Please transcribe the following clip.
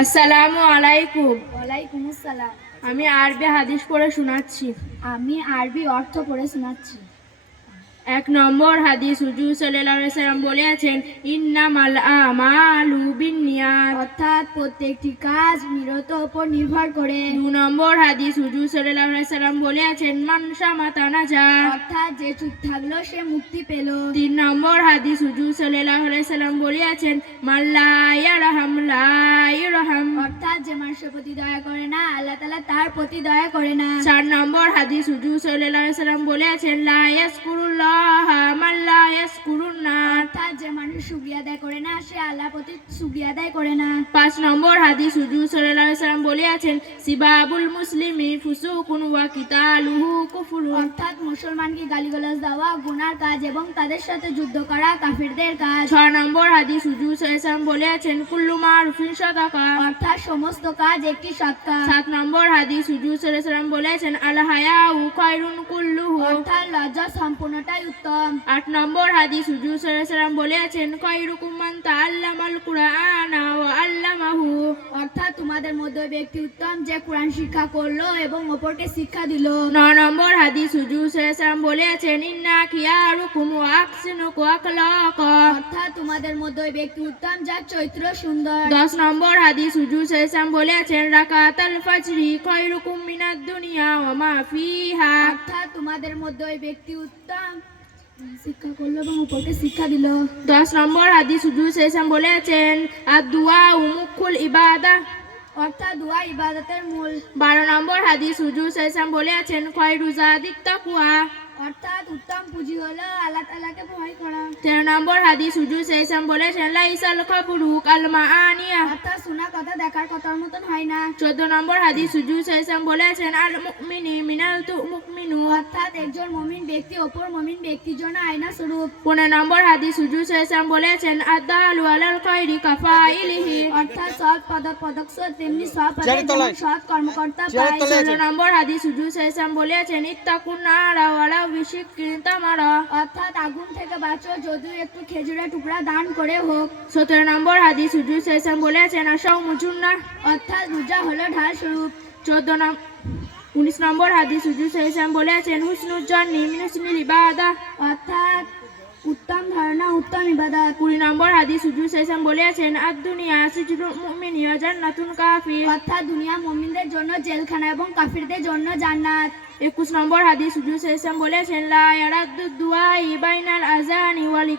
আসসালামু আলাইকুম। ওয়ালাইকুম আসসালাম। আমি আরবি হাদিস পড়ে শোনাচ্ছি। আমি আরবি অর্থ পড়ে শোনাচ্ছি। 1 নম্বর হাদিস, হুজুর সাল্লাল্লাহু আলাইহি সাল্লাম বলেছেন, ইন্নামাল আমালু বিন্নিয়াত, অর্থাৎ প্রত্যেকটি কাজ নিয়তের উপর নির্ভর করে। 2 নম্বর হাদিস, হুজুর সাল্লাল্লাহু আলাইহি সাল্লাম বলেছেন, মান শামাতা নাজা, অর্থাৎ যে চুপ থাকলো সে মুক্তি পেল। 3 নম্বর হাদিস, হুজুর সাল্লাল্লাহু আলাইহি সাল্লাম বলেছেন, মান লা ইয়ারহাম লা ইরহাম, অর্থাৎ যে মানুষের প্রতি দয়া করে না, আল্লাহ তাআলা তার প্রতি দয়া করে না। 4 নম্বর হাদিস, হুজুর সাল্লাল্লাহু আলাইহি সাল্লাম বলেছেন, লা ইয়াসকুরুল্লাহ মান লা ইয়াসকুরুন নাস, অর্থাৎ যে মানুষ শুকরিয়া আদায় করে না সে আল্লাহর প্রতি শুকরিয়া আদায় করে না। 5 নম্বর হাদিস, হুজুর সাল্লাল্লাহু আলাইহি সাল্লাম বলেছেন, সিবাবুল মুসলিমি ফুসুকুন ওয়া কিতালুহু কুফরুন, অর্থাৎ মুসলমানকে গালিগালাজ দেওয়া গুনার কাজ এবং তাদের সাথে যুদ্ধ করা কাফিরদের কাজ। 6 নম্বর হাদিস, হুজুর সাল্লাল্লাহু আলাইহি সাল্লাম বলেছেন, কুল্লু মারুফিন সাদাকা, অর্থাৎ সমস্ত কাজ একটি সৎকার। 7 নম্বর হাদিস, হুজুর সাল্লাল্লাহু আলাইহি সাল্লাম বলেছেন, আল হায়াউ খায়রুন কুল্লুহু, অর্থাৎ লজ্জা সম্পূর্ণটাই উত্তম। 8 নম্বর হাদিস, হুজুর সাল্লাল্লাহু আলাইহি সাল্লাম বলেছেন, খায়রুকুম মান তাআল্লামাল কুরআনা ওয়া আল্লামাহু, অর্থাৎ তোমাদের মধ্যে ওই ব্যক্তি উত্তম যে কোরআন শিক্ষা করলো এবং অপরকে শিক্ষা দিল। 9 নম্বর হাদিস, হুজুর সাল্লাল্লাহু আলাইহি সাল্লাম বলেছেন, ইন্না খিয়ারুকুম ওয়া আকসিনুকুম আখলাকা, অর্থাৎ তোমাদের মধ্যে ওই ব্যক্তি উত্তম যার চরিত্র সুন্দর। 10 নম্বর হাদিস, হুজুর সাল্লাল্লাহু আলাইহি সাল্লাম বলেছেন, রাকাতাল ফাজরি খায়রুকুম মিনাদ দুনিয়া ওয়া মা ফিহা, অর্থাৎ তোমাদের মধ্যে ওই ব্যক্তি উত্তম শিক্ষা করলো এবং অপরকে শিক্ষা দিল। 10 নম্বর হাদিস, হুজুর সাল্লাল্লাহু আলাইহি সাল্লাম বলেছেন, আদ-দুআ মুখুল ইবাদাহ, অর্থাৎ দোয়া ইবাদতের মূল। 12 নম্বর হাদিস, হুজুর সাল্লাল্লাহু আলাইহি সাল্লাম বলেছেন, খায়রু যাদিত তাকওয়া, অর্থাৎ উত্তম পুঁজি হলো আল্লাহ তাআলাকে ভয় করা। 13 নম্বর হাদিস, হুজুর সাল্লাল্লাহু আলাইহি সাল্লাম বলেছেন, লাইসাল খাবরু কাল মাআনিয়া, অর্থাৎ শোনা কথা দেখার কথার মতন হয় না। 14 নম্বর হাদিস, হুজুর সাল্লাল্লাহু আলাইহি সাল্লাম বলেছেন, আল মুমিনি মিনাল মুমিনু, অর্থাৎ একজন মুমিন ব্যক্তি অপর মুমিন ব্যক্তির জন্য আয়না স্বরূপ। 15 নম্বর হাদিস, হুজুর সাল্লাল্লাহু আলাইহি সাল্লাম বলেছেন, আদ-দালু আলাল খায়রি কাফাইলিহি, অর্থাৎ সৎ পদক্ষেপ তেমনি সৎ সৎ কর্মকর্তা পায়। 16 নম্বর হাদিস, হুজুর সাল্লাল্লাহু আলাইহি সাল্লাম বলেছেন, ইত্তাকুন নারা ওয়ালা বিশিক্কিন তামারা, অর্থাৎ আগুন থেকে বাঁচো যদিও একটু খেজুরের টুকরা দান করে হোক। 17 নম্বর হাদিস, হুজুর সাল্লাল্লাহু আলাইহি সাল্লাম বলেছেন, আশাউমু জুন্নাহ, অর্থাৎ রোজা হলো ঢাল স্বরূপ। 19 নম্বর হাদিস, হুজুর সাল্লাল্লাহু আলাইহি সাল্লাম বলেছেন, হুসনুল জান্নি মিন হুসনিল ইবাদাহ, অর্থাৎ উত্তম ধারণা উত্তম ইবাদত। 20 নম্বর হাদিস, হুজুর সাল্লাল্লাহু আলাইহি সাল্লাম বলেছেন, আদ-দুনিয়া সিজনুল মুমিনি ওয়া জান্নাতুন কাফির, অর্থাৎ দুনিয়া মুমিনদের জন্য জেলখানা এবং কাফিরদের জন্য জান্নাত। 21 নম্বর হাদিস, হুজুর সাল্লাল্লাহু আলাইহি সাল্লাম বলেছেন, লা ইয়ারাদ্দু দুআই বাইনাল আযানি ওয়াল